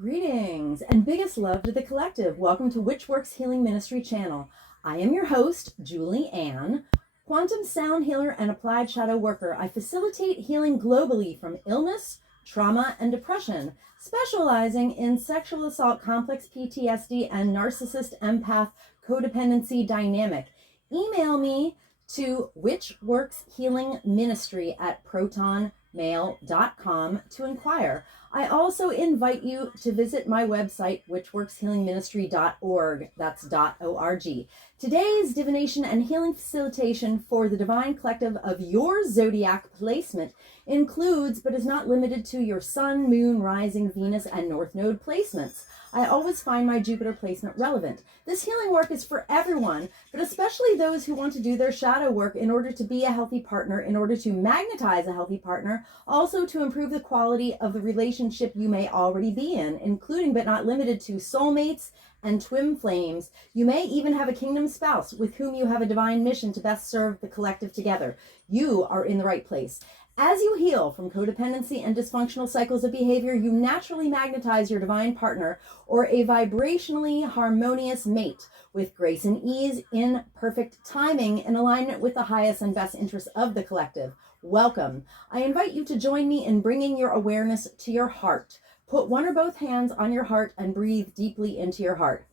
Greetings and biggest love to the collective. Welcome to Which Works Healing Ministry channel. I am your host, Julie Ann, quantum sound healer and applied shadow worker. I facilitate healing globally from illness, trauma, and depression, specializing in sexual assault, complex PTSD, and narcissist empath codependency dynamic. Email me to whichworkshealingministry@protonmail.com to inquire. I also invite you to visit my website, whichworkshealingministry.org. That's .org. Today's divination and healing facilitation for the divine collective of your zodiac placement includes, but is not limited to, your sun, moon, rising, Venus, and north node placements. I always find my Jupiter placement relevant. This healing work is for everyone, but especially those who want to do their shadow work in order to be a healthy partner, in order to magnetize a healthy partner, also to improve the quality of the relationship you may already be in, including but not limited to soulmates and twin flames. You may even have a kingdom spouse with whom you have a divine mission to best serve the collective together. You are in the right place. As you heal from codependency and dysfunctional cycles of behavior, you naturally magnetize your divine partner or a vibrationally harmonious mate with grace and ease, in perfect timing, in alignment with the highest and best interests of the collective. Welcome. I invite you to join me in bringing your awareness to your heart. Put one or both hands on your heart and breathe deeply into your heart.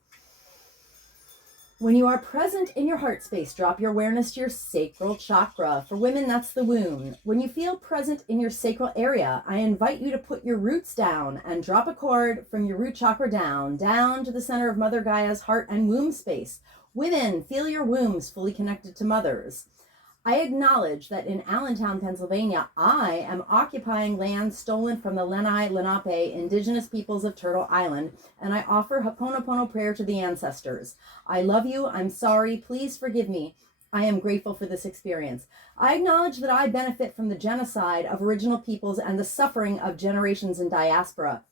When you are present in your heart space, drop your awareness to your sacral chakra. For women, that's the womb. When you feel present in your sacral area, I invite you to put your roots down and drop a cord from your root chakra down to the center of Mother Gaia's heart and womb space. Women, feel your wombs fully connected to mothers. I acknowledge that in Allentown, Pennsylvania, I am occupying land stolen from the Lenni Lenape indigenous peoples of Turtle Island, and I offer Ho'oponopono prayer to the ancestors. I love you. I'm sorry. Please forgive me. I am grateful for this experience. I acknowledge that I benefit from the genocide of original peoples and the suffering of generations in diaspora.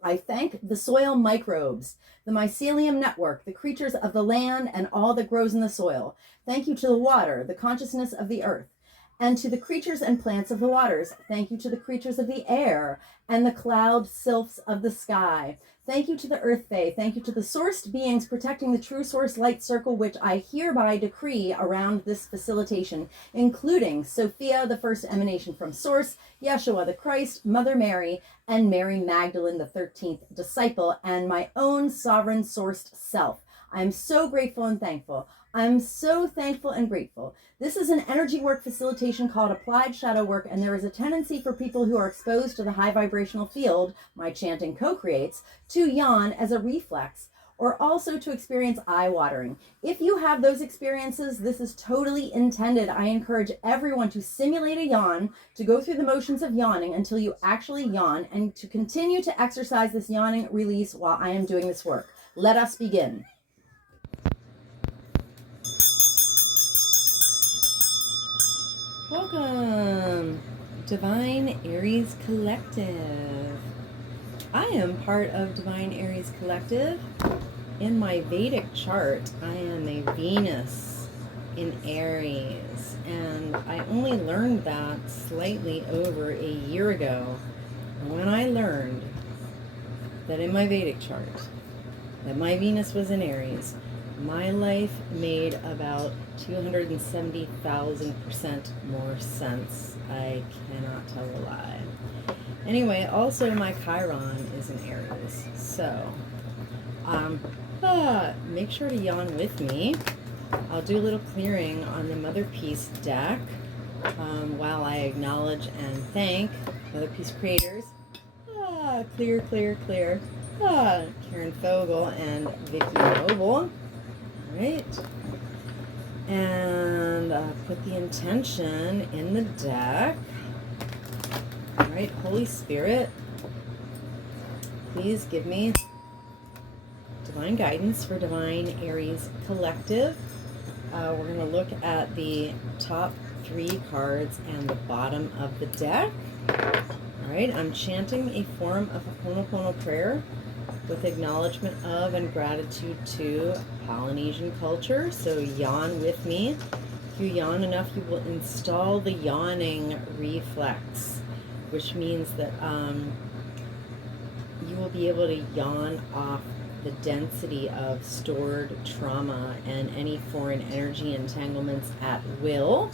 I thank the soil microbes, the mycelium network, the creatures of the land, and all that grows in the soil. Thank you to the water, the consciousness of the earth, and to the creatures and plants of the waters. Thank you to the creatures of the air and the cloud sylphs of the sky. Thank you to the earth fae. Thank you to the sourced beings protecting the true source light circle, which I hereby decree around this facilitation, including Sophia, the first emanation from source, Yeshua the Christ, Mother Mary, and Mary Magdalene, the 13th disciple, and my own sovereign sourced self. I'm so grateful and thankful. I'm so thankful and grateful. This is an energy work facilitation called applied shadow work, and there is a tendency for people who are exposed to the high vibrational field my chanting co-creates to yawn as a reflex, or also to experience eye watering. If you have those experiences, this is totally intended. I encourage everyone to simulate a yawn, to go through the motions of yawning until you actually yawn, and to continue to exercise this yawning release while I am doing this work. Let us begin. Welcome, Divine Aries Collective. I am part of Divine Aries Collective. In my Vedic chart, I am a Venus in Aries, and I only learned that slightly over a year ago when I learned that in my Vedic chart that my Venus was in Aries. My life made about 270,000% more sense. I cannot tell a lie. Anyway, also my Chiron is in Aries. So, make sure to yawn with me. I'll do a little clearing on the Mother Peace deck while I acknowledge and thank Mother Peace creators. Clear, clear, clear. Karen Fogel and Vicky Noble. Right, and put the intention in the deck. All right, Holy Spirit, please give me divine guidance for Divine Aries Collective. We're going to look at the top 3 cards and the bottom of the deck. All right, I'm chanting a form of Ho'oponopono prayer with acknowledgement of and gratitude to Polynesian culture. So yawn with me. If you yawn enough, you will install the yawning reflex, which means that you will be able to yawn off the density of stored trauma and any foreign energy entanglements at will.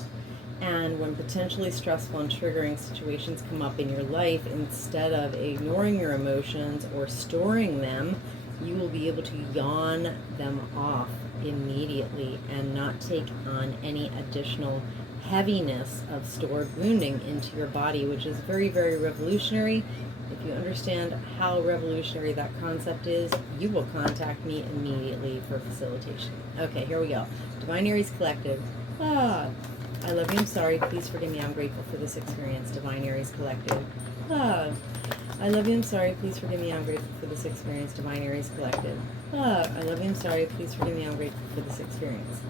And when potentially stressful and triggering situations come up in your life, instead of ignoring your emotions or storing them, you will be able to yawn them off immediately and not take on any additional heaviness of stored wounding into your body, which is very, very revolutionary. If you understand how revolutionary that concept is, you will contact me immediately for facilitation. Okay, here we go. Divine Aries Collective. I love you, I'm sorry, please forgive me, I'm grateful for this experience. Divine Aries Collective. I love you, I'm sorry, please forgive me, I'm grateful for this experience. Divine Aries Collective. I love you, I'm sorry, please forgive me, I'm grateful for this experience.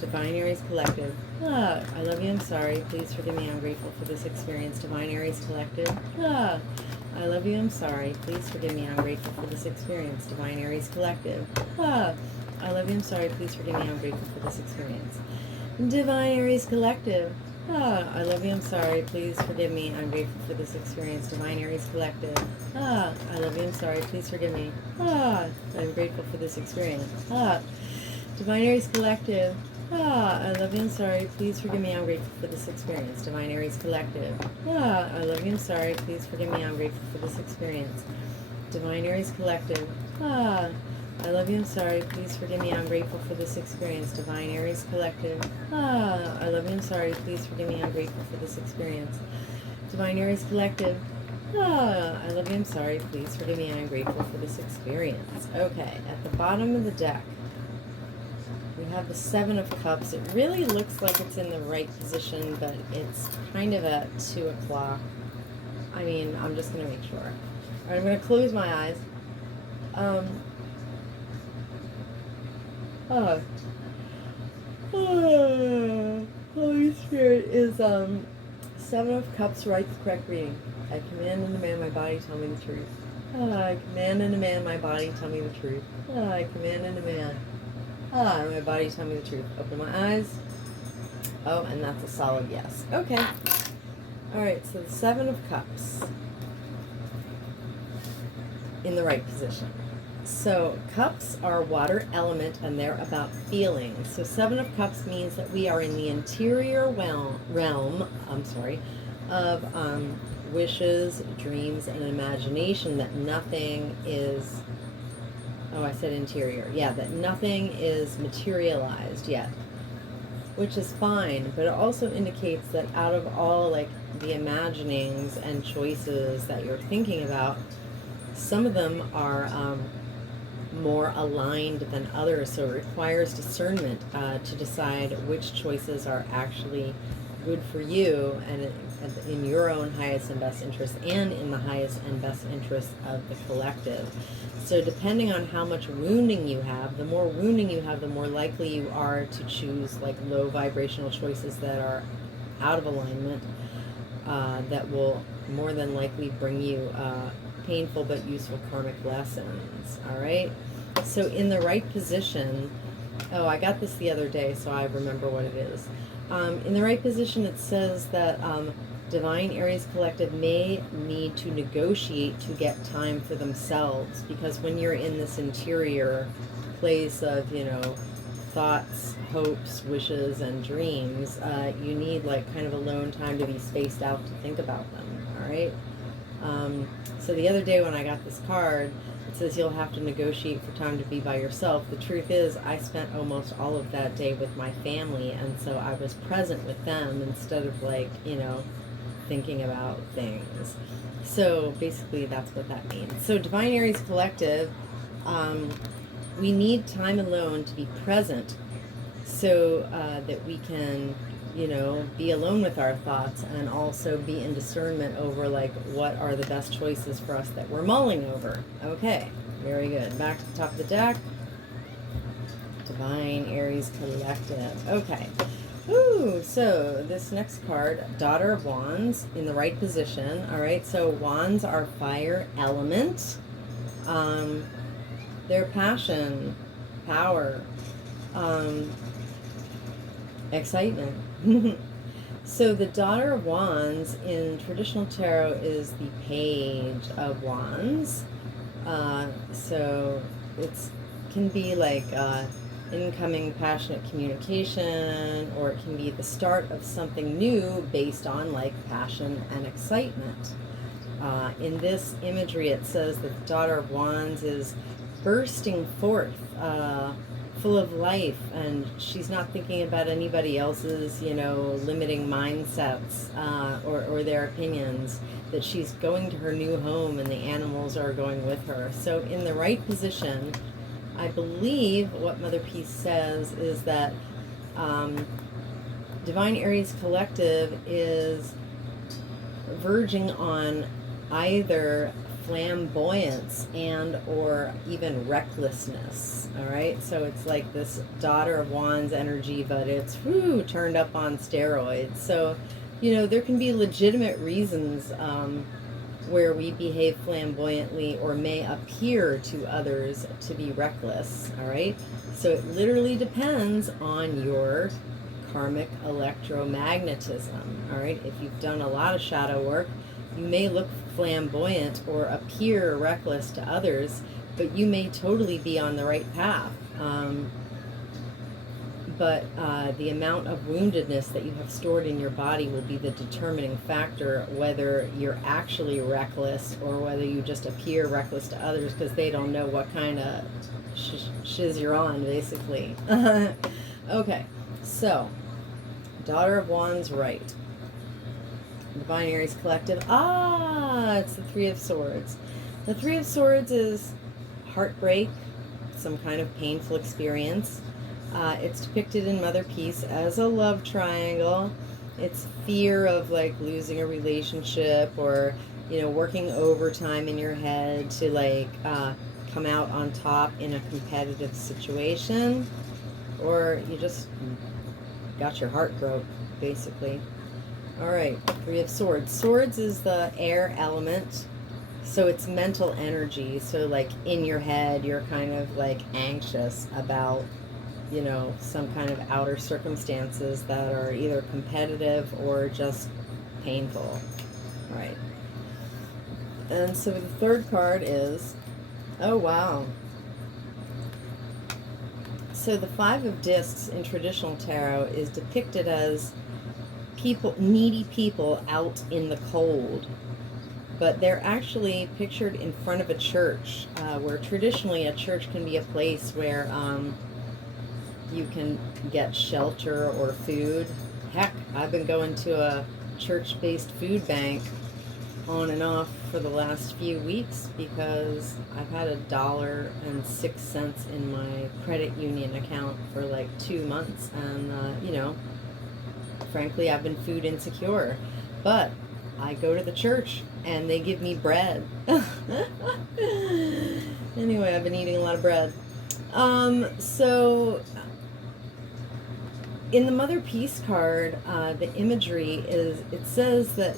Divine Aries Collective. I love you, I'm sorry, please forgive me, I'm grateful for this experience. Divine Aries Collective. I love you, I'm sorry, please forgive me, I'm grateful for this experience. Divine Aries Collective. I love you, I'm sorry, please forgive me, I'm grateful for this experience. Divine Aries Collective. I love you, I'm sorry, please forgive me, I'm grateful for this experience. Divine Aries Collective. I love you, I'm sorry, please forgive me. I'm grateful for this experience. Divine Aries Collective. I love you, I'm sorry, please forgive me, I'm grateful for this experience. Divine Aries Collective. I love you, I'm sorry, please forgive me, I'm grateful for this experience. Divine Aries Collective. I love you, I'm sorry, please forgive me, I'm grateful for this experience. Divine Aries Collective. I love you, I'm sorry, please forgive me, I'm grateful for this experience. Divine Aries Collective. I love you, I'm sorry, please forgive me, I'm grateful for this experience. Okay, at the bottom of the deck, we have the Seven of Cups. It really looks like it's in the right position, but it's kind of at 2 o'clock. I mean, I'm just going to make sure. All right, I'm going to close my eyes. Holy Spirit is 7 of Cups, right? The correct reading. I command and demand my body, tell me the truth. I command and demand my body, tell me the truth. I command and demand my body, tell me the truth. Open my eyes. Oh, and that's a solid yes. Okay. All right, so the 7 of Cups in the right position. So cups are water element, and they're about feelings. So 7 of Cups means that we are in the interior realm of wishes, dreams, and imagination, that nothing is, oh, I said interior. Yeah, that nothing is materialized yet, which is fine, but it also indicates that out of all like the imaginings and choices that you're thinking about, some of them are more aligned than others, so it requires discernment to decide which choices are actually good for you and in your own highest and best interest, and in the highest and best interest of the collective. So depending on how much wounding you have, the more wounding you have, the more likely you are to choose like low vibrational choices that are out of alignment, that will more than likely bring you painful but useful karmic lessons. All right, so in the right position, oh, I got this the other day, so I remember what it is. In the right position, it says that Divine Aries Collective may need to negotiate to get time for themselves, because when you're in this interior place of, you know, thoughts, hopes, wishes, and dreams, you need like kind of alone time to be spaced out to think about them. All right. So the other day when I got this card, it says you'll have to negotiate for time to be by yourself. The truth is, I spent almost all of that day with my family, and so I was present with them instead of like, you know, thinking about things. So basically that's what that means. So Divine Aries Collective, we need time alone to be present, so that we can, you know, be alone with our thoughts, and also be in discernment over like what are the best choices for us that we're mulling over. Okay, very good. Back to the top of the deck. Divine Aries Collective. Okay. Ooh, so this next card, Daughter of Wands, in the right position. All right, so wands are fire element. Their passion, power, excitement. So the Daughter of Wands in traditional tarot is the Page of Wands. So it's can be like incoming passionate communication, or it can be the start of something new based on like passion and excitement. In this imagery, it says that the Daughter of Wands is bursting forth, full of life, and she's not thinking about anybody else's, limiting mindsets, or their opinions, that she's going to her new home and the animals are going with her. So in the right position, I believe what Mother Peace says is that Divine Aries Collective is verging on either flamboyance and or even recklessness. All right, so it's like this Daughter of Wands energy, but it's turned up on steroids. So there can be legitimate reasons where we behave flamboyantly or may appear to others to be reckless. All right, so it literally depends on your karmic electromagnetism. All right, if you've done a lot of shadow work, you may look flamboyant or appear reckless to others, but you may totally be on the right path. But the amount of woundedness that you have stored in your body will be the determining factor whether you're actually reckless or whether you just appear reckless to others because they don't know what kind of shiz you're on, basically. Okay, so Daughter of Wands, right. Divine Aries Collective. It's the Three of Swords. The Three of Swords is heartbreak, some kind of painful experience. It's depicted in Mother Peace as a love triangle. It's fear of like losing a relationship, or working overtime in your head to like come out on top in a competitive situation, or you just got your heart broke, basically. All right, Three of Swords. Swords is the air element, so it's mental energy. So like in your head, you're kind of like anxious about, some kind of outer circumstances that are either competitive or just painful. All right. And so the third card is, oh wow. So the Five of Discs in traditional tarot is depicted as needy people out in the cold, but they're actually pictured in front of a church, where traditionally a church can be a place where you can get shelter or food. Heck, I've been going to a church-based food bank on and off for the last few weeks because I've had $1.06 in my credit union account for like 2 months, and frankly, I've been food insecure, but I go to the church and they give me bread. Anyway, I've been eating a lot of bread. So in the Mother Peace card, the imagery is, it says that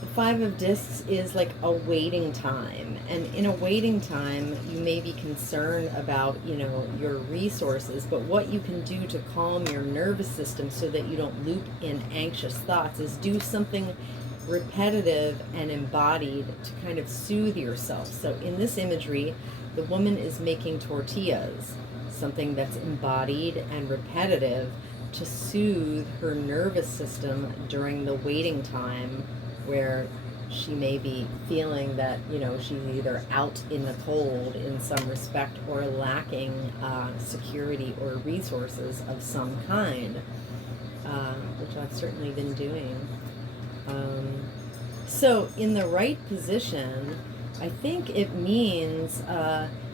the Five of Discs is like a waiting time. And in a waiting time, you may be concerned about, your resources, but what you can do to calm your nervous system so that you don't loop in anxious thoughts is do something repetitive and embodied to kind of soothe yourself. So in this imagery, the woman is making tortillas, something that's embodied and repetitive to soothe her nervous system during the waiting time, where she may be feeling that, she's either out in the cold in some respect or lacking security or resources of some kind, which I've certainly been doing. So in the right position, I think it means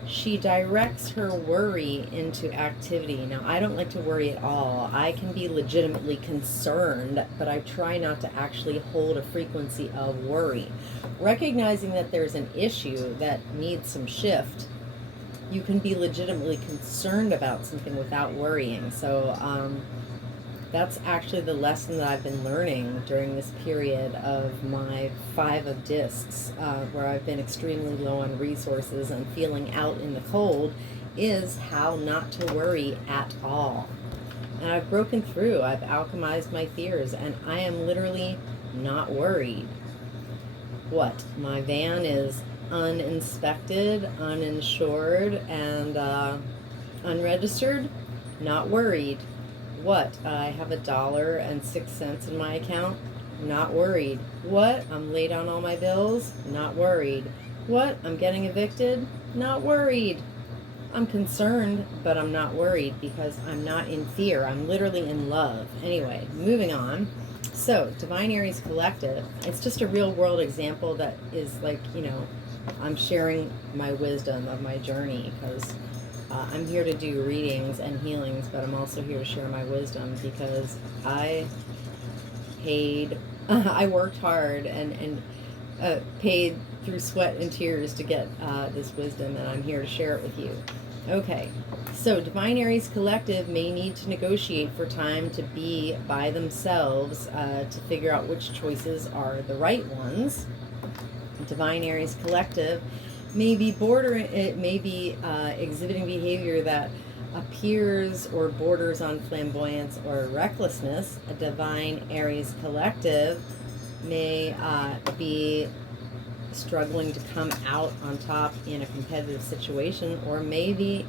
she directs her worry into activity. Now, I don't like to worry at all. I can be legitimately concerned, but I try not to actually hold a frequency of worry. Recognizing that there's an issue that needs some shift, you can be legitimately concerned about something without worrying. So that's actually the lesson that I've been learning during this period of my Five of Discs, where I've been extremely low on resources and feeling out in the cold, is how not to worry at all. And I've broken through. I've alchemized my fears, and I am literally not worried. What? My van is uninspected, uninsured, and unregistered, not worried. What? I have $1.06 in my account? Not worried. What? I'm late on all my bills? Not worried. What? I'm getting evicted? Not worried. I'm concerned, but I'm not worried because I'm not in fear. I'm literally in love. Anyway, moving on. So, Divine Aries Collective, it's just a real world example that is like, I'm sharing my wisdom of my journey because I'm here to do readings and healings, but I'm also here to share my wisdom because I I worked hard and paid through sweat and tears to get this wisdom, and I'm here to share it with you. Okay, so Divine Aries Collective may need to negotiate for time to be by themselves to figure out which choices are the right ones. Divine Aries Collective may be exhibiting behavior that appears or borders on flamboyance or recklessness. A Divine Aries Collective may be struggling to come out on top in a competitive situation, or maybe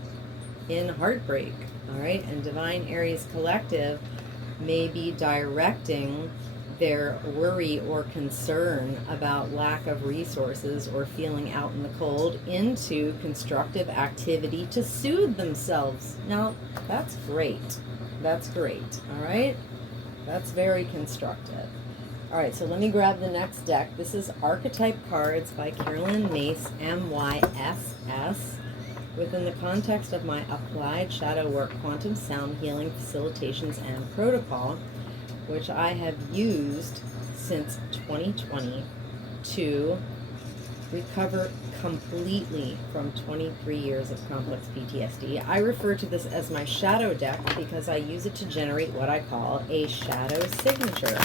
in heartbreak. All right, and Divine Aries Collective may be directing their worry or concern about lack of resources or feeling out in the cold into constructive activity to soothe themselves. Now, that's great. That's great. All right, that's very constructive. All right, so let me grab the next deck. This is Archetype Cards by Carolyn Mace, MYSS, within the context of my Applied Shadow Work Quantum Sound Healing Facilitations and Protocol, which I have used since 2020 to recover completely from 23 years of complex PTSD. I refer to this as my shadow deck because I use it to generate what I call a shadow signature.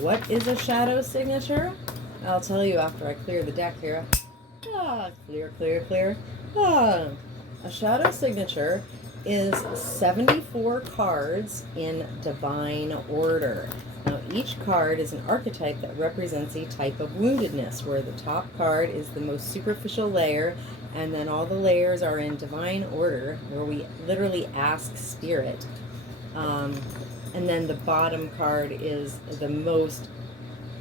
What is a shadow signature? I'll tell you after I clear the deck here. Clear, clear, clear. A shadow signature is 74 cards in divine order. Now, each card is an archetype that represents a type of woundedness, where the top card is the most superficial layer, and then all the layers are in divine order, where we literally ask spirit. And then the bottom card is the most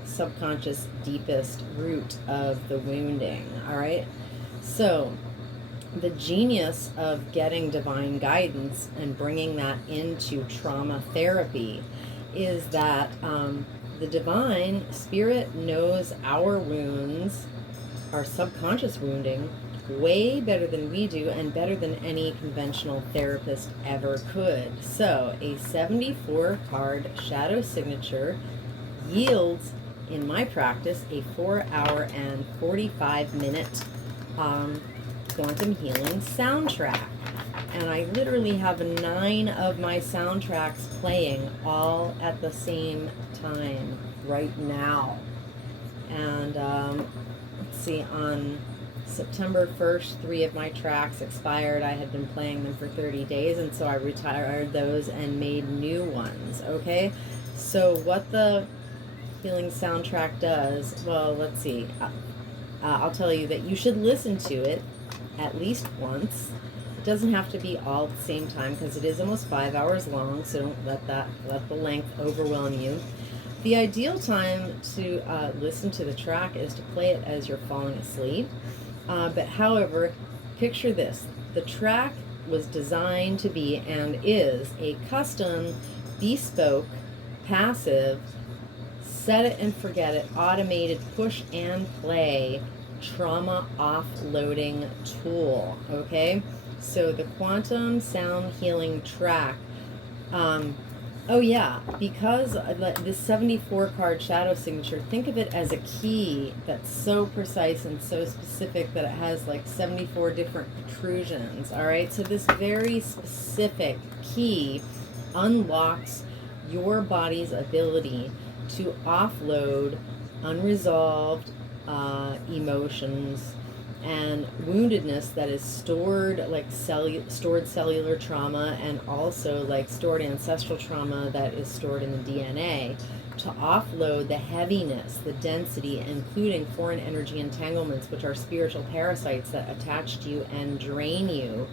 subconscious, deepest root of the wounding. All right? So, the genius of getting divine guidance and bringing that into trauma therapy is that the divine spirit knows our wounds, our subconscious wounding, way better than we do, and better than any conventional therapist ever could. So a 74 card shadow signature yields, in my practice, a 4-hour and 45-minute quantum healing soundtrack. And I literally have 9 of my soundtracks playing all at the same time right now. And let's see, on September 1st, 3 of my tracks expired. I had been playing them for 30 days, and so I retired those and made new ones. Okay, so what the healing soundtrack does, well, let's see. I'll tell you that you should listen to it at least once. It doesn't have to be all at the same time because it is almost 5 hours long, so don't let the length overwhelm you. The ideal time to listen to the track is to play it as you're falling asleep. But however, picture this. The track was designed to be and is a custom, bespoke, passive, set it and forget it, automated push and play trauma offloading tool. Okay? So the quantum sound healing track, oh yeah, because this 74 card shadow signature, think of it as a key that's so precise and so specific that it has like 74 different protrusions. All right, so this very specific key unlocks your body's ability to offload unresolved emotions and woundedness that is stored, like stored cellular trauma, and also like stored ancestral trauma that is stored in the DNA. to offload the heaviness, the density, including foreign energy entanglements, which are spiritual parasites that attach to you and drain you.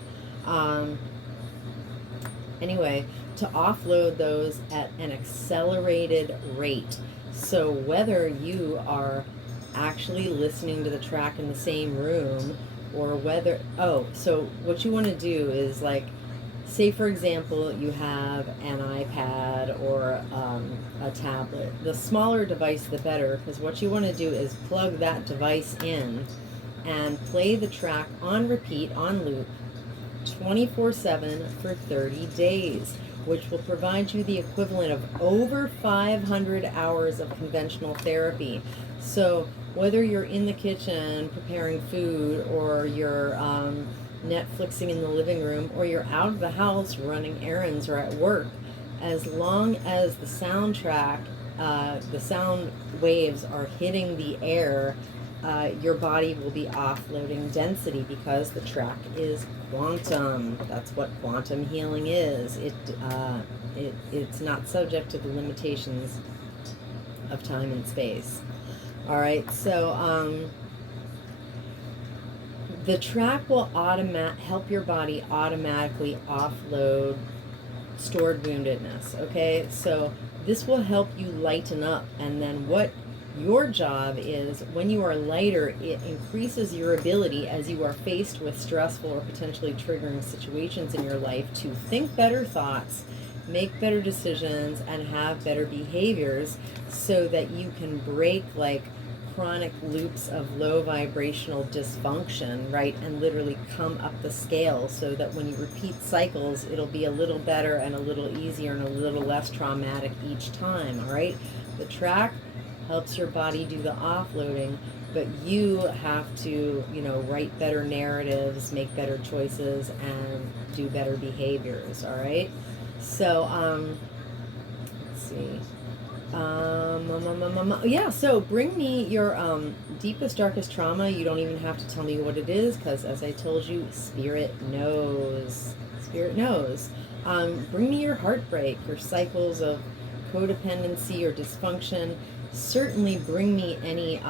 Anyway, to offload those at an accelerated rate. So whether you are actually listening to the track in the same room, or whether, so what you want to do is, like, say for example you have an iPad or a tablet. The smaller device the better, because what you want to do is plug that device in and play the track on repeat, on loop, 24/7 for 30 days, which will provide you the equivalent of over 500 hours of conventional therapy. So whether you're in the kitchen preparing food, or you're Netflixing in the living room, or you're out of the house running errands or at work, as long as the soundtrack, the sound waves are hitting the air, your body will be offloading density, because the track is quantum. That's what quantum healing is. It's not subject to the limitations of time and space. All right, so the track will help your body automatically offload stored woundedness. Okay, so this will help you lighten up, and then what your job is, when you are lighter, it increases your ability, as you are faced with stressful or potentially triggering situations in your life, to think better thoughts, make better decisions, and have better behaviors, so that you can break, like, chronic loops of low vibrational dysfunction, right, and literally come up the scale, so that when you repeat cycles, it'll be a little better and a little easier and a little less traumatic each time. All right, the track helps your body do the offloading, but you have to, write better narratives, make better choices, and do better behaviors. All right, so let's see. Yeah, so bring me your deepest, darkest trauma. You don't even have to tell me what it is, because, as I told you, Spirit knows. Spirit knows. Bring me your heartbreak, your cycles of codependency or dysfunction. Certainly bring me any,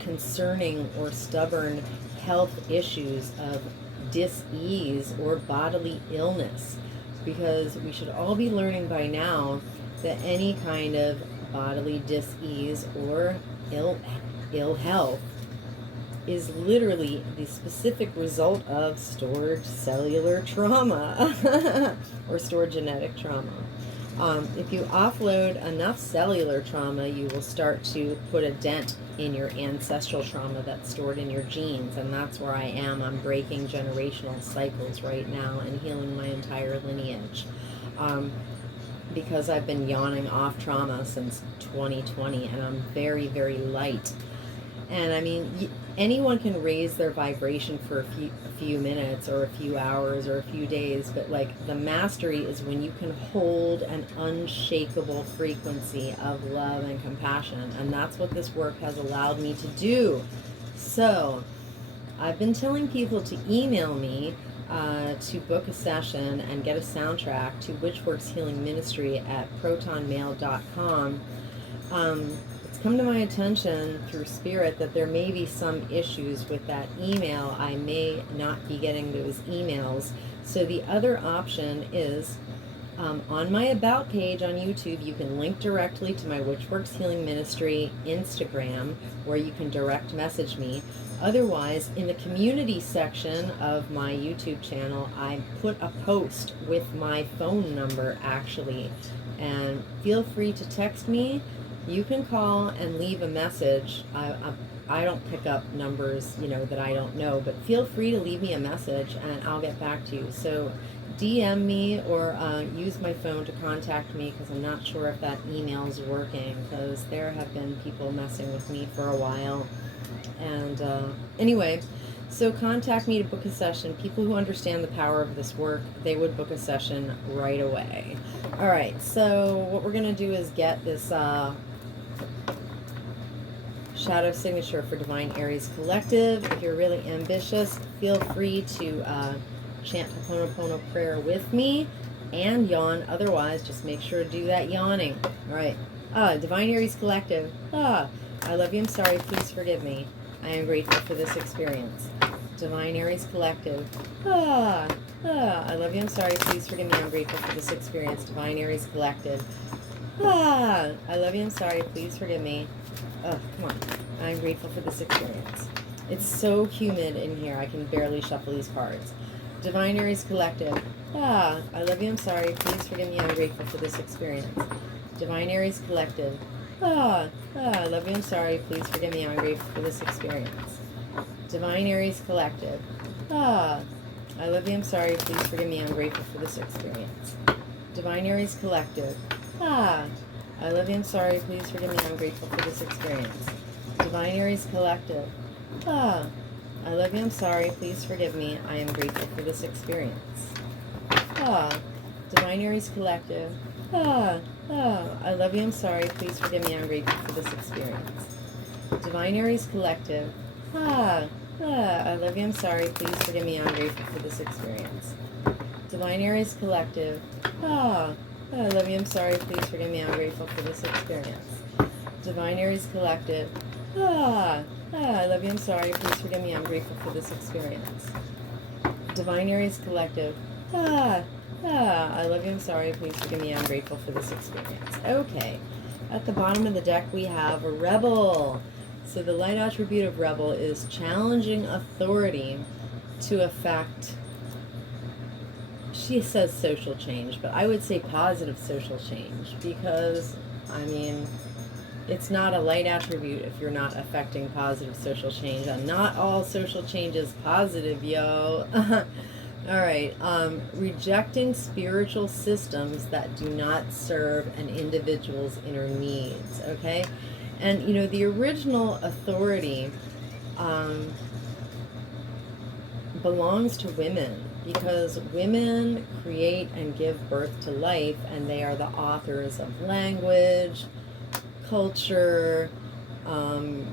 concerning or stubborn health issues of dis-ease or bodily illness, because we should all be learning by now that any kind of bodily dis-ease or ill health is literally the specific result of stored cellular trauma or stored genetic trauma. If you offload enough cellular trauma, you will start to put a dent in your ancestral trauma that's stored in your genes, and that's where I am. I'm breaking generational cycles right now and healing my entire lineage. Because I've been yawning off trauma since 2020, and I'm very, very light. And I mean, anyone can raise their vibration for a few minutes or a few hours or a few days, but, like, the mastery is when you can hold an unshakable frequency of love and compassion, and that's what this work has allowed me to do. So I've been telling people to email me to book a session and get a soundtrack to Witchworks Healing Ministry at protonmail.com. It's come to my attention through Spirit that there may be some issues with that email. I may not be getting those emails. So the other option is, on my About page on YouTube, you can link directly to my Witchworks Healing Ministry Instagram, where you can direct message me. Otherwise, in the community section of my YouTube channel, I put a post with my phone number, actually. And feel free to text me. You can call and leave a message. I don't pick up numbers, that I don't know, but feel free to leave me a message and I'll get back to you. So DM me or use my phone to contact me, because I'm not sure if that email is working, because there have been people messing with me for a while. And anyway, so contact me to book a session. People who understand the power of this work, they would book a session right away. All right, so what we're going to do is get this shadow signature for Divine Aries Collective. If you're really ambitious, feel free to chant Ho'oponopono prayer with me and yawn. Otherwise, just make sure to do that yawning. All right. Divine Aries Collective. I love you, I'm sorry, please forgive me. I am grateful for this experience. Divine Aries Collective. I love you, I'm sorry, please forgive me. I'm grateful for this experience. Divine Aries Collective. I love you, I'm sorry, please forgive me. Come on. I'm grateful for this experience. It's so humid in here, I can barely shuffle these cards. Divine Aries Collective. I love you, I'm sorry, please forgive me. I'm grateful for this experience. Divine Aries Collective. I love you, I'm sorry, please forgive me. I'm grateful for this experience. Divine Aries Collective. I love you, I'm sorry, please forgive me. I'm grateful for this experience. Divine Aries Collective. I love you, I'm sorry, please forgive me. I'm grateful for this experience. Divine Aries Collective. I love you, I'm sorry, please forgive me. I am grateful for this experience. Divine Aries Collective. I love you, I'm sorry, please forgive me. I'm grateful for this experience. Divine Aries Collective. I love you, I'm sorry, please forgive me. I'm grateful for this experience. Divine Aries Collective. I love you, I'm sorry, please forgive me. I'm grateful for this experience. Divine Aries Collective. I love you, I'm sorry, please forgive me. I'm grateful for this experience. Divine Aries Collective. I love you, I'm sorry, please forgive me. I'm grateful for this experience. Okay. At the bottom of the deck we have a rebel. So the light attribute of rebel is challenging authority to affect, she says social change, but I would say positive social change, because, I mean, it's not a light attribute if you're not affecting positive social change. And not all social change is positive, yo. All right. Rejecting spiritual systems that do not serve an individual's inner needs. Okay. And, you know, the original authority belongs to women, because women create and give birth to life, and they are the authors of language, culture,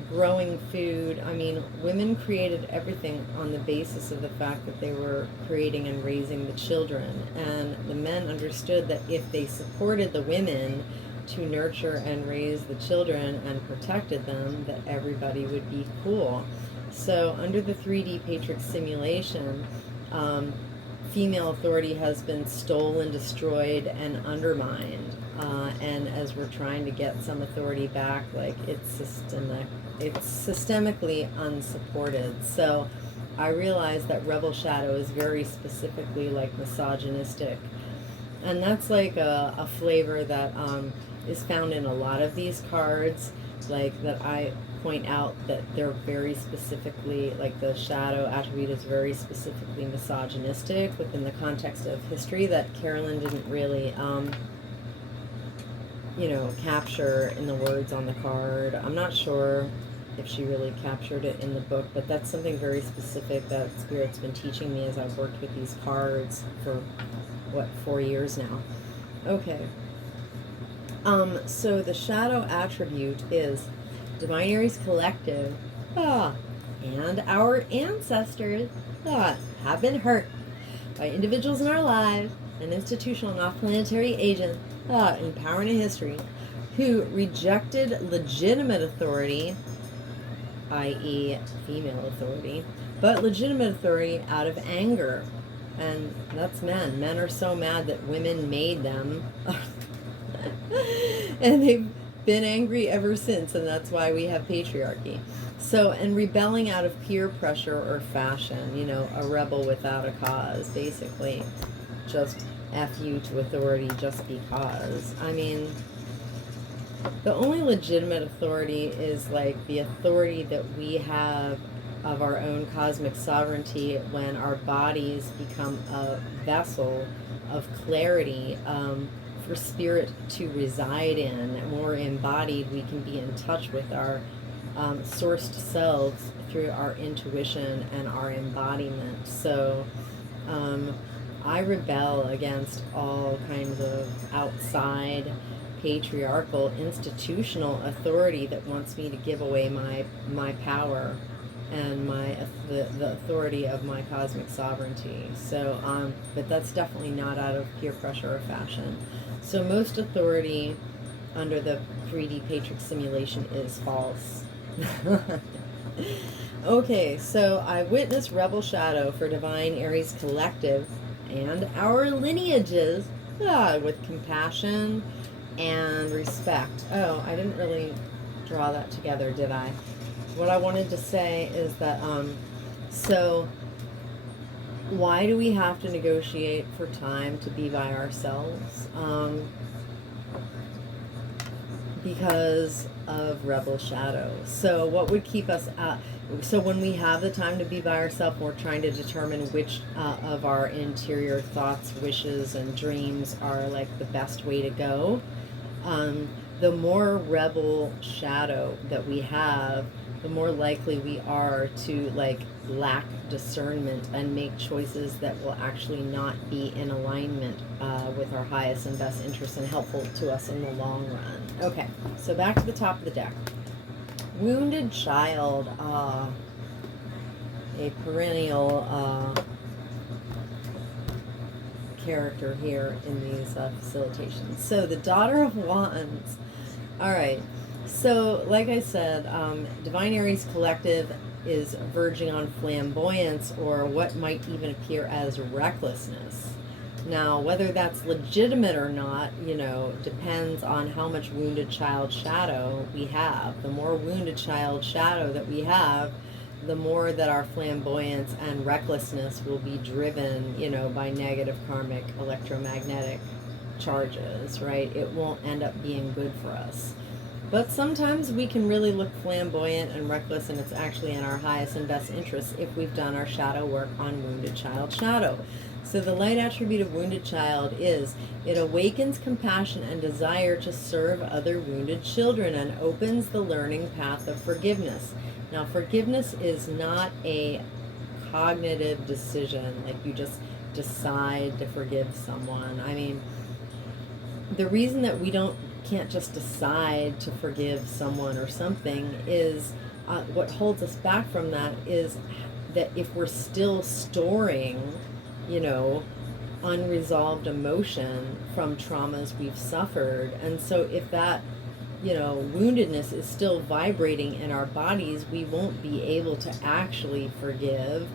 growing food. I mean, women created everything on the basis of the fact that they were creating and raising the children. And the men understood that if they supported the women to nurture and raise the children and protected them, that everybody would be cool. So under the 3D Patrix simulation, female authority has been stolen, destroyed, and undermined. And as we're trying to get some authority back, like, it's systemically unsupported. So I realize that Rebel Shadow is very specifically like misogynistic. And that's like a flavor that is found in a lot of these cards, like that I point out that they're very specifically, like the shadow attribute is very specifically misogynistic within the context of history that Carolyn didn't really you know, capture in the words on the card. I'm not sure if she really captured it in the book, but that's something very specific that Spirit's been teaching me as I've worked with these cards for, what, 4 years now. Okay. So the shadow attribute is Divine Aries Collective, and our ancestors have been hurt by individuals in our lives and institutional and off-planetary agents in power and in history who rejected legitimate authority, i.e. female authority, but legitimate authority out of anger. And that's men. Men are so mad that women made them. And they've been angry ever since, and that's why we have patriarchy. So, and rebelling out of peer pressure or fashion, you know, a rebel without a cause, basically. Just F you to authority just because. I mean, the only legitimate authority is like the authority that we have of our own cosmic sovereignty when our bodies become a vessel of clarity for spirit to reside in. And when we're embodied, we can be in touch with our sourced selves through our intuition and our embodiment. So I rebel against all kinds of outside patriarchal institutional authority that wants me to give away my power and the authority of my cosmic sovereignty. So but that's definitely not out of peer pressure or fashion. So most authority under the 3D Matrix simulation is false. Okay, so I witnessed Rebel Shadow for Divine Aries Collective and our lineages with compassion and respect. Oh, I didn't really draw that together, did I? What I wanted to say is that, so why do we have to negotiate for time to be by ourselves? Because of Rebel Shadow. So what would keep us so when we have the time to be by ourselves, we're trying to determine which of our interior thoughts, wishes, and dreams are like the best way to go. The more Rebel Shadow that we have, the more likely we are to like lack discernment and make choices that will actually not be in alignment with our highest and best interests and helpful to us in the long run. Okay, so back to the top of the deck. Wounded child, a perennial character here in these facilitations. So the Daughter of Wands. All right. So, like I said, Divine Aries Collective is verging on flamboyance, or what might even appear as recklessness. Now, whether that's legitimate or not, depends on how much wounded child shadow we have. The more wounded child shadow that we have, the more that our flamboyance and recklessness will be driven, by negative karmic electromagnetic charges, right? It won't end up being good for us. But sometimes we can really look flamboyant and reckless, and it's actually in our highest and best interests if we've done our shadow work on wounded child shadow. So the light attribute of wounded child is it awakens compassion and desire to serve other wounded children and opens the learning path of forgiveness. Now, forgiveness is not a cognitive decision, like you just decide to forgive someone. I mean, the reason that we can't just decide to forgive someone or something is what holds us back from that is that if we're still storing, unresolved emotion from traumas we've suffered, and so if that woundedness is still vibrating in our bodies, we won't be able to actually forgive.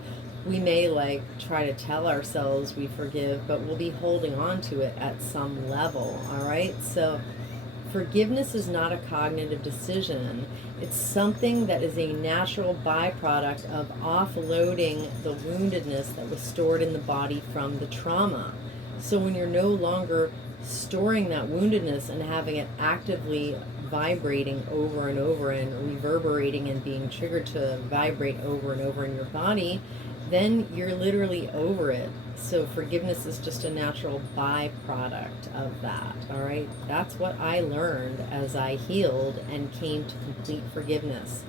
We may try to tell ourselves we forgive, but we'll be holding on to it at some level. All right, so forgiveness is not a cognitive decision. It's something that is a natural byproduct of offloading the woundedness that was stored in the body from the trauma. So when you're no longer storing that woundedness and having it actively vibrating over and over and reverberating and being triggered to vibrate over and over in your body, then you're literally over it. So forgiveness is just a natural byproduct of that, all right? That's what I learned as I healed and came to complete forgiveness.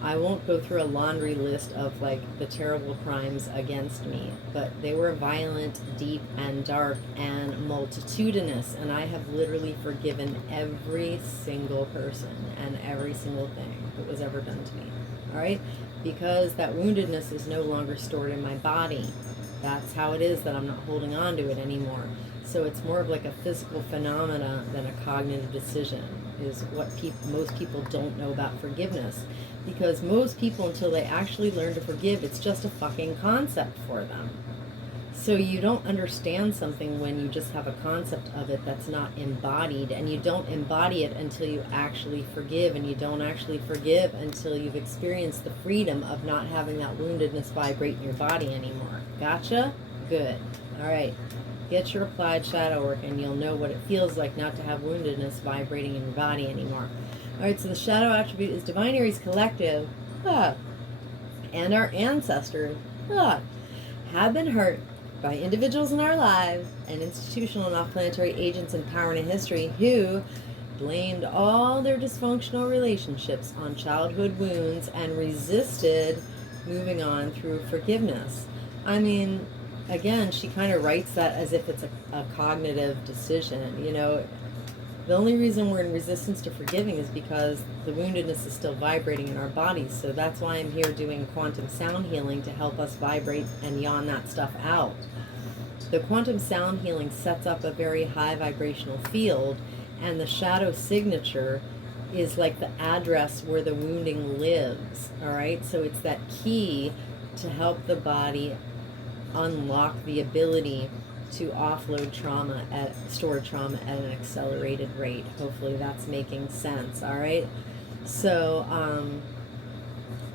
I won't go through a laundry list of the terrible crimes against me, but they were violent, deep, and dark, and multitudinous, and I have literally forgiven every single person and every single thing that was ever done to me, all right? Because that woundedness is no longer stored in my body. That's how it is that I'm not holding on to it anymore. So it's more of a physical phenomena than a cognitive decision, is what most people don't know about forgiveness. Because most people, until they actually learn to forgive, it's just a fucking concept for them. So you don't understand something when you just have a concept of it that's not embodied, and you don't embody it until you actually forgive, and you don't actually forgive until you've experienced the freedom of not having that woundedness vibrate in your body anymore. Gotcha? Good. All right. Get your applied shadow work, and you'll know what it feels like not to have woundedness vibrating in your body anymore. All right, so the shadow attribute is Divine Aries Collective, and our ancestors have been hurt by individuals in our lives and institutional and off-planetary agents in power and in history who blamed all their dysfunctional relationships on childhood wounds and resisted moving on through forgiveness. I mean, again, she kind of writes that as if it's a cognitive decision. The only reason we're in resistance to forgiving is because the woundedness is still vibrating in our bodies. So that's why I'm here doing quantum sound healing to help us vibrate and yawn that stuff out. The quantum sound healing sets up a very high vibrational field, And the shadow signature is like the address where the wounding lives. All right, so it's that key to help the body unlock the ability to offload trauma stored trauma at an accelerated rate. Hopefully that's making sense. All right, so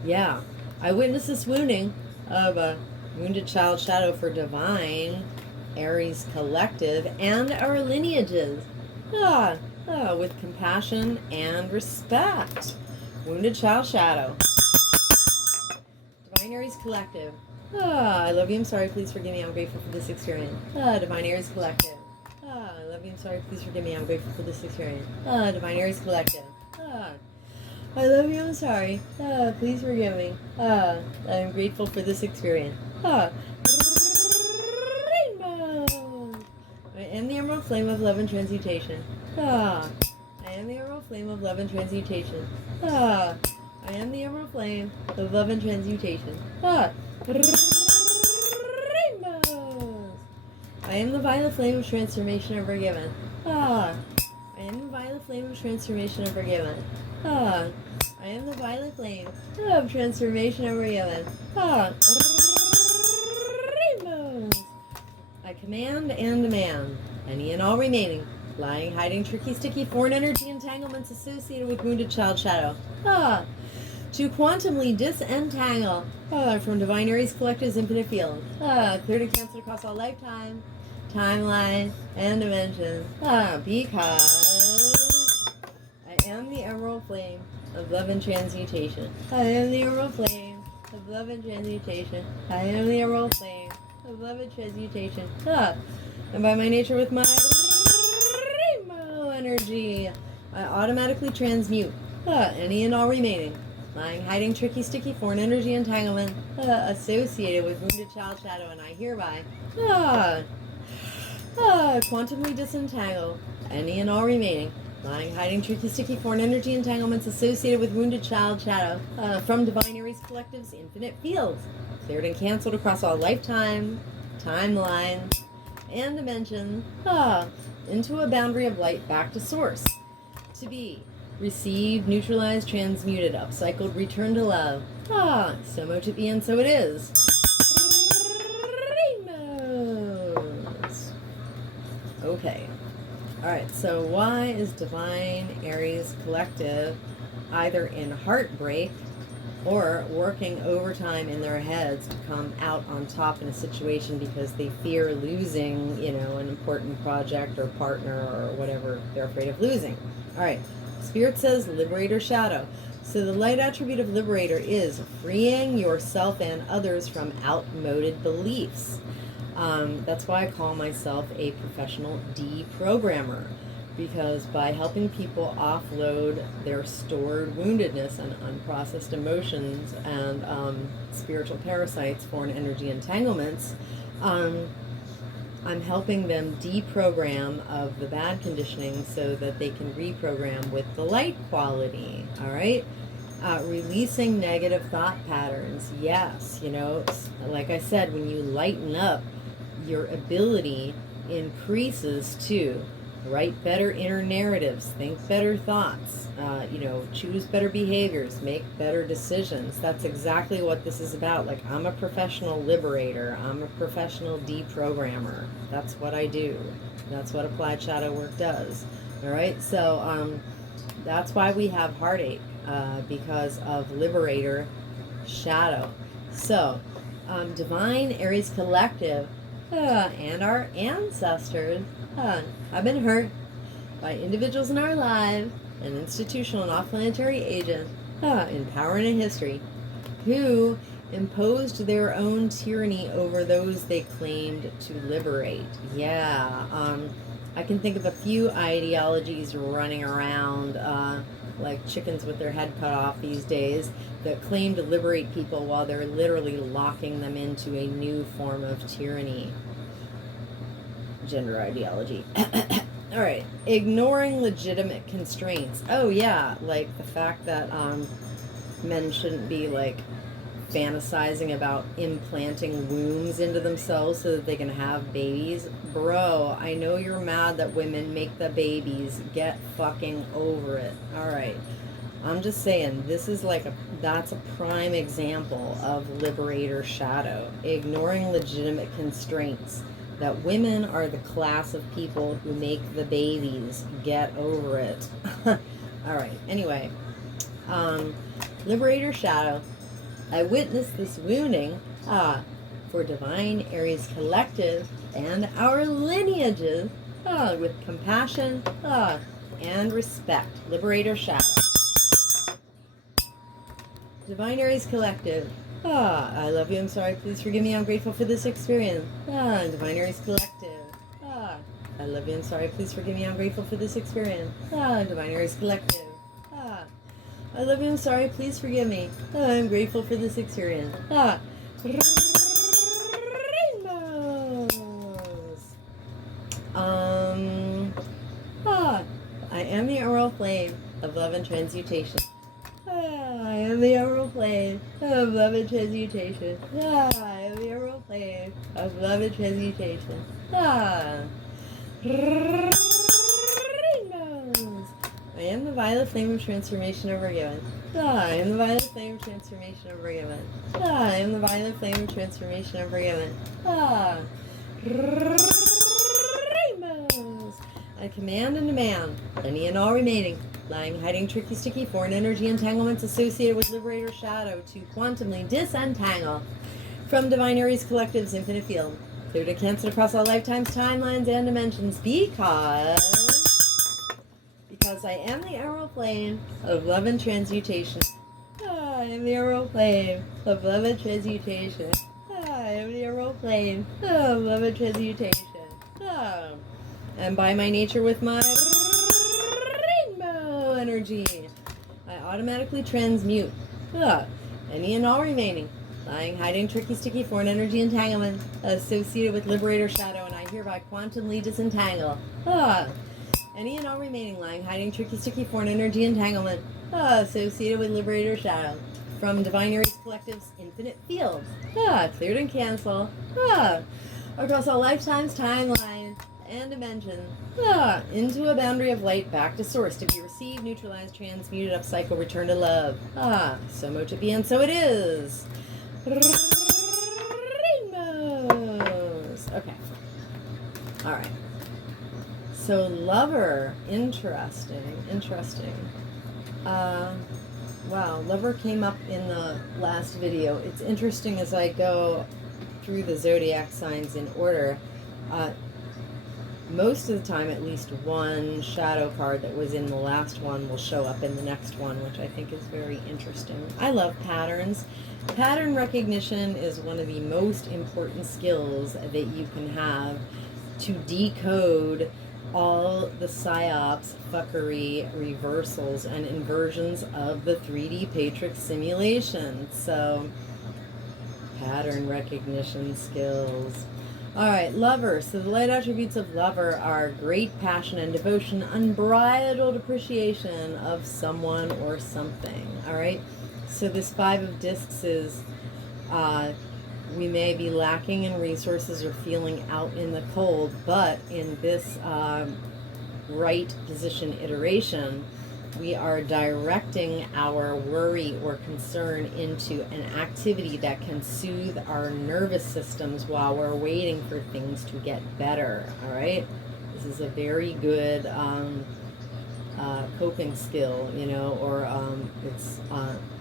yeah, I witnessed this wounding of a wounded child shadow for divine Aries collective and our lineages. With compassion and respect. Wounded child shadow. Divine Aries collective. I love you, I'm sorry, please forgive me, I'm grateful for this experience. Divine Aries collective. I love you, I'm sorry, please forgive me, I'm grateful for this experience. Divine Aries collective. I love you, I'm sorry. Please forgive me. I'm grateful for this experience. Rainbow. I am the emerald flame of love and transmutation. I am the emerald flame of love and transmutation. I am the emerald flame of love and transmutation. Rainbows. I am the violet flame of transformation and forgiven. I am the violet flame of transformation and forgiven. I am the violet flame of transformation and forgiven. Rainbows. I command and demand any and all remaining lying, hiding, tricky, sticky, foreign energy entanglements associated with wounded child shadow. To quantumly disentangle from Divine Aries Collective's infinite field. Cleared and canceled across all lifetime, timeline, and dimensions. Because I am the emerald flame of love and transmutation. I am the emerald flame of love and transmutation. I am the emerald flame of love and transmutation. And by my nature with my rainbow energy, I automatically transmute any and all remaining lying, hiding, tricky, sticky, foreign energy entanglement associated with wounded child shadow, and I hereby quantumly disentangle any and all remaining lying, hiding, tricky, sticky, foreign energy entanglements associated with wounded child shadow from Divine Aries Collective's infinite fields, cleared and canceled across all lifetime, timelines, and dimensions, into a boundary of light back to source, to be received, neutralized, transmuted, upcycled, returned to love. So much at the end, so it is. Rainbows. Okay. Alright, so why is Divine Aries Collective either in heartbreak or working overtime in their heads to come out on top in a situation because they fear losing, an important project or partner or whatever they're afraid of losing? Alright. Spirit says liberator shadow. So the light attribute of liberator is freeing yourself and others from outmoded beliefs. That's why I call myself a professional deprogrammer, because by helping people offload their stored woundedness and unprocessed emotions and spiritual parasites, foreign energy entanglements, I'm helping them deprogram of the bad conditioning so that they can reprogram with the light quality. All right. Releasing negative thought patterns. Yes. Like I said, when you lighten up, your ability increases to write better inner narratives, think better thoughts, choose better behaviors, make better decisions. That's exactly what this is about. Like, I'm a professional liberator. I'm a professional deprogrammer. That's what I do. That's what applied shadow work does. All right. So that's why we have heartache, because of liberator shadow. So Divine Aries Collective and our ancestors have been hurt by individuals in our lives and institutional and off-planetary agents in power and in history who imposed their own tyranny over those they claimed to liberate. I can think of a few ideologies running around like chickens with their head cut off these days that claim to liberate people while they're literally locking them into a new form of tyranny. Gender ideology. All right. Ignoring legitimate constraints. Oh, yeah. Like the fact that men shouldn't be, fantasizing about implanting wombs into themselves so that they can have babies. Bro, I know you're mad that women make the babies. Get fucking over it. All right. I'm just saying, this is like that's a prime example of liberator shadow, ignoring legitimate constraints, that women are the class of people who make the babies. Get over it. All right. Anyway, liberator shadow. I witnessed this wounding for divine Aries collective and our lineages with compassion and respect. Liberator shadow. Divine Aries collective. I love you. I'm sorry. Please forgive me. I'm grateful for this experience. Divine Aries collective. I love you. I'm sorry. Please forgive me. I'm grateful for this experience. Divine Aries collective. I love you. I'm sorry. Please forgive me. I'm grateful for this experience. Rainbows. I am the auroral flame of love and transmutation. I am the auroral flame of love and transmutation. I am the auroral flame of love and transmutation. Rainbows. I am the violet flame of transformation of forgiven. I am the violet flame of transformation of forgiven. I am the violet flame of transformation of forgiven. Rainbows. I command and demand any and all remaining lying, hiding, tricky, sticky, foreign energy entanglements associated with liberator shadow to quantumly disentangle from divine Aries collective's infinite field, clear to cancel across all lifetimes, timelines, and dimensions, because I am the auroral flame of love and transmutation. I am the auroral flame of love and transmutation. I am the auroral flame of love and transmutation. And by my nature with my rainbow energy, I automatically transmute any and all remaining lying, hiding, tricky, sticky, foreign energy entanglement associated with liberator shadow, and I hereby quantumly disentangle any and all remaining lying, hiding, tricky, sticky, foreign energy entanglement associated with liberator shadow from divine Aries collective's infinite fields, cleared and cancel across all lifetimes, timelines, and dimensions, into a boundary of light back to source to be received, neutralized, transmuted, upcycle, return to love. So much it be, and so it is. Rainbows. Okay. All right. So lover, interesting. Wow, lover came up in the last video. It's interesting as I go through the zodiac signs in order. Most of the time, at least one shadow card that was in the last one will show up in the next one, which I think is very interesting. I love patterns. Pattern recognition is one of the most important skills that you can have to decode all the psyops, fuckery, reversals, and inversions of the 3D Patrix simulation. So, pattern recognition skills. All right, lover. So the light attributes of lover are great passion and devotion, unbridled appreciation of someone or something. All right. So this 5 of discs is we may be lacking in resources or feeling out in the cold, but in this right position iteration, we are directing our worry or concern into an activity that can soothe our nervous systems while we're waiting for things to get better. All right, this is a very good coping skill, you know, or it's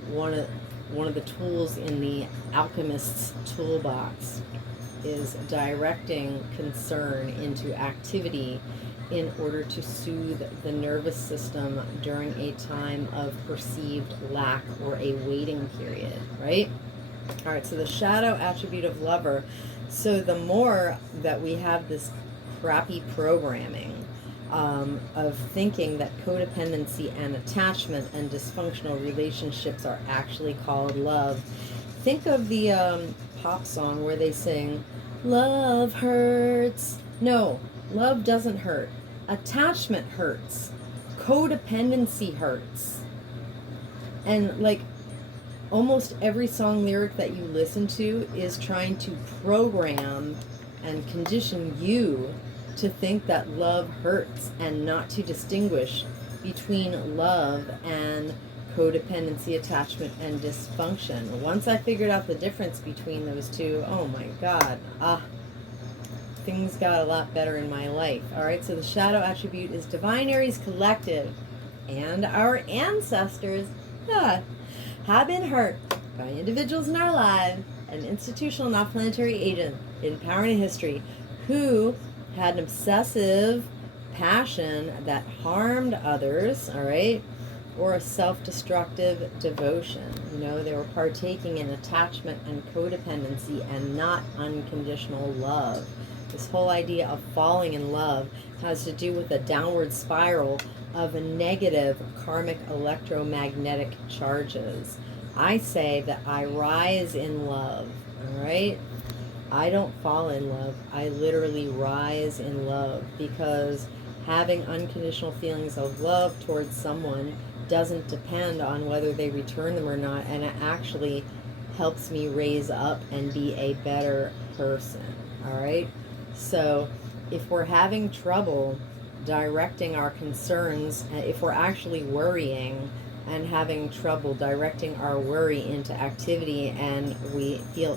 one of the tools in the alchemist's toolbox is directing concern into activity in order to soothe the nervous system during a time of perceived lack or a waiting period, right? All right, so the shadow attribute of lover. So the more that we have this crappy programming of thinking that codependency and attachment and dysfunctional relationships are actually called love. Think of the pop song where they sing, "Love hurts." No, love doesn't hurt. Attachment hurts. Codependency hurts. And like, almost every song lyric that you listen to is trying to program and condition you to think that love hurts and not to distinguish between love and codependency, attachment, and dysfunction. Once I figured out the difference between those two, oh my God, things got a lot better in my life. All right, so the shadow attribute is Divine Aries Collective, and our ancestors have been hurt by individuals in our lives, an institutional, not planetary agent in power and history, who had an obsessive passion that harmed others, all right, or a self-destructive devotion. You know, they were partaking in attachment and codependency and not unconditional love. This whole idea of falling in love has to do with a downward spiral of negative karmic electromagnetic charges. I say that I rise in love, all right? I don't fall in love. I literally rise in love, because having unconditional feelings of love towards someone doesn't depend on whether they return them or not, and it actually helps me raise up and be a better person, all right? So if we're having trouble directing our concerns, if we're actually worrying and having trouble directing our worry into activity, and we feel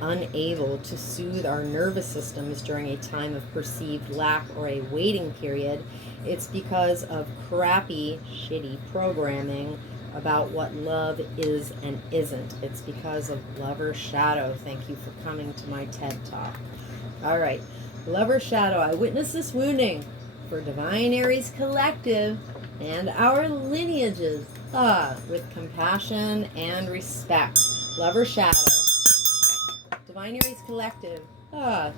unable to soothe our nervous systems during a time of perceived lack or a waiting period, it's because of crappy, shitty programming about what love is and isn't. It's because of Lover Shadow. Thank you for coming to my TED Talk. All right, Lover Shadow. I witnessed this wounding for Divine Aries Collective and our lineages with compassion and respect. Lover Shadow. Divine Aries Collective. I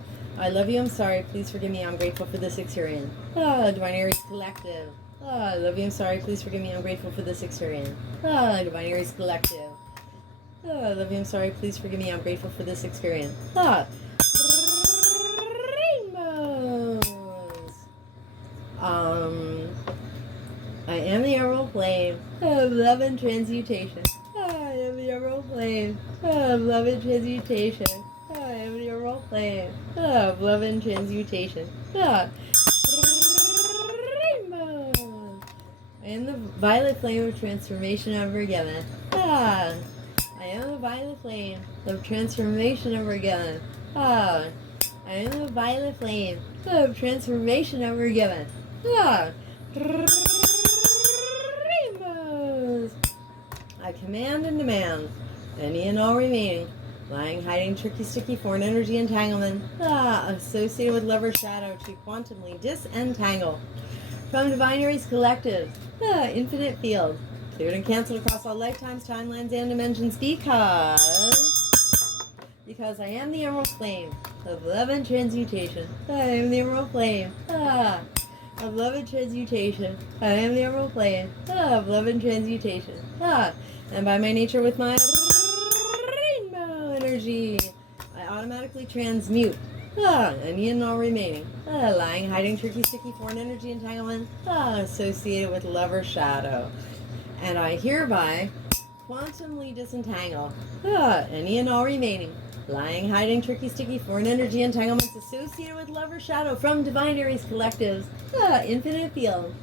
love you, I'm sorry, please forgive me, I'm grateful for this experience. Divine Aries Collective. I love you, I'm sorry, please forgive me, I'm grateful for this experience. Divine Aries Collective. I love you, I'm sorry, please forgive me, I'm grateful for this experience. Rainbows. I am the emerald flame of love and transmutation. I am the emerald flame of love and transmutation. I am the emerald flame of love and transmutation. Rainbows. I am the violet flame of transformation ever given. I am the violet flame of transformation ever given. I am the violet flame of transformation ever given. Rainbows. I command and demand any and all remaining lying, hiding, tricky, sticky, foreign energy entanglement associated with Lover Shadow to quantumly disentangle from Divine Aries Collective, infinite field, cleared and canceled across all lifetimes, timelines, and dimensions, because I am the emerald flame of love and transmutation. I am the emerald flame of love and transmutation. I am the emerald flame of love and transmutation. And by my nature, with my rainbow energy, I automatically transmute any and all remaining lying, hiding, tricky, sticky, foreign energy entanglement associated with Lover Shadow. And I hereby quantumly disentangle any and all remaining lying, hiding, tricky, sticky, foreign energy entanglements associated with Lover Shadow from Divine Aries Collectives, infinite field,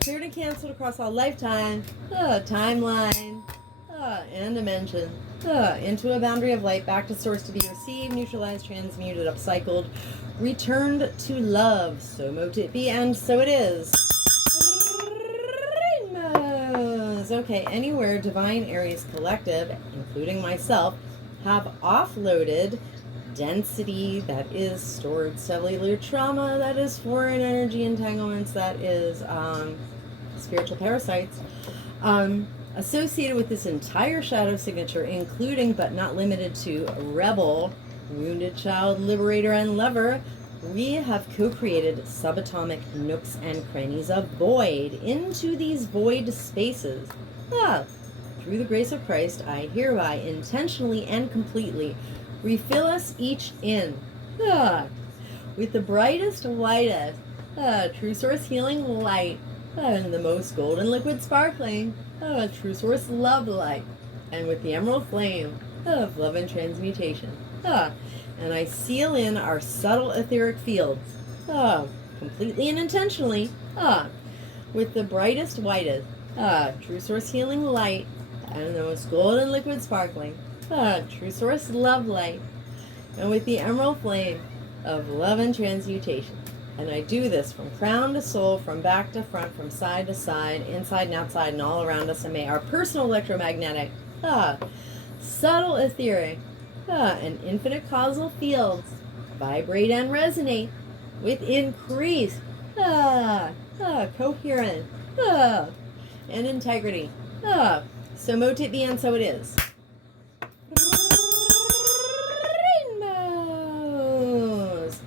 cleared and canceled across all lifetime, timeline, and dimension, into a boundary of light, back to source to be received, neutralized, transmuted, upcycled, returned to love. So mote it be, and so it is. Rainbows. Okay, anywhere Divine Aries Collective, including myself, have offloaded density that is stored cellular trauma, that is foreign energy entanglements, that is spiritual parasites, associated with this entire shadow signature, including but not limited to rebel, wounded child, liberator, and lover, we have co-created subatomic nooks and crannies of void into these void spaces. Through the grace of Christ, I hereby intentionally and completely refill us each in with the brightest, whitest, true source healing light, and the most golden liquid sparkling, true source love light, And with the emerald flame of love and transmutation, and I seal in our subtle etheric fields, completely and intentionally, with the brightest, whitest, true source healing light, and the most golden liquid sparkling, true source love light, and with the emerald flame of love and transmutation. And I do this from crown to sole, from back to front, from side to side, inside and outside, and all around us. And may our personal electromagnetic, subtle etheric, and infinite causal fields vibrate and resonate with increased coherence and integrity. So mote it be, and so it is. Rainbows.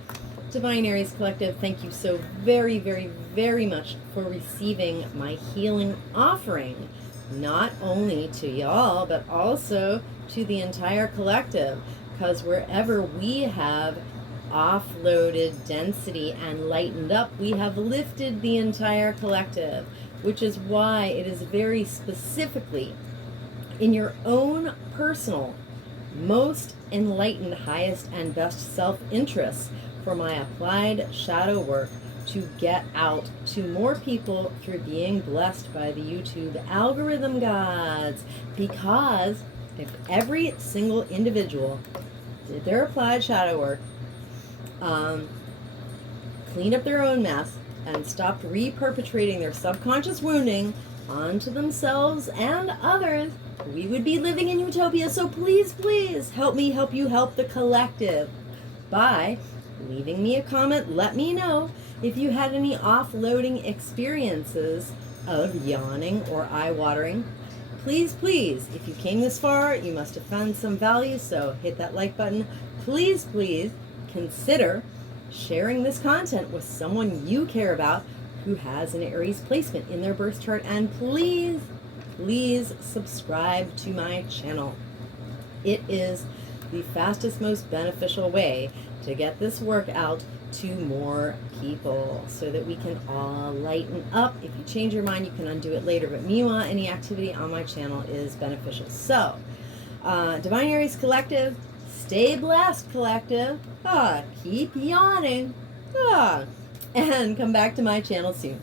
Divine Aries Collective, thank you so very, very, very much for receiving my healing offering. Not only to y'all, but also to the entire collective. Because wherever we have offloaded density and lightened up, we have lifted the entire collective. Which is why it is very specifically in your own personal, most enlightened, highest, and best self-interest for my applied shadow work to get out to more people through being blessed by the YouTube algorithm gods. Because if every single individual did their applied shadow work, cleaned up their own mess, and stopped re-perpetrating their subconscious wounding onto themselves and others, we would be living in utopia. So please, please help me help you help the collective by leaving me a comment. Let me know if you had any offloading experiences of yawning or eye-watering. Please, please, if you came this far, you must have found some value, so hit that like button. Please, please consider sharing this content with someone you care about who has an Aries placement in their birth chart. And please, please subscribe to my channel. It is the fastest, most beneficial way to get this work out to more people so that we can all lighten up. If you change your mind, you can undo it later. But meanwhile, any activity on my channel is beneficial. So, Divine Aries Collective, stay blessed, collective. Keep yawning. And come back to my channel soon.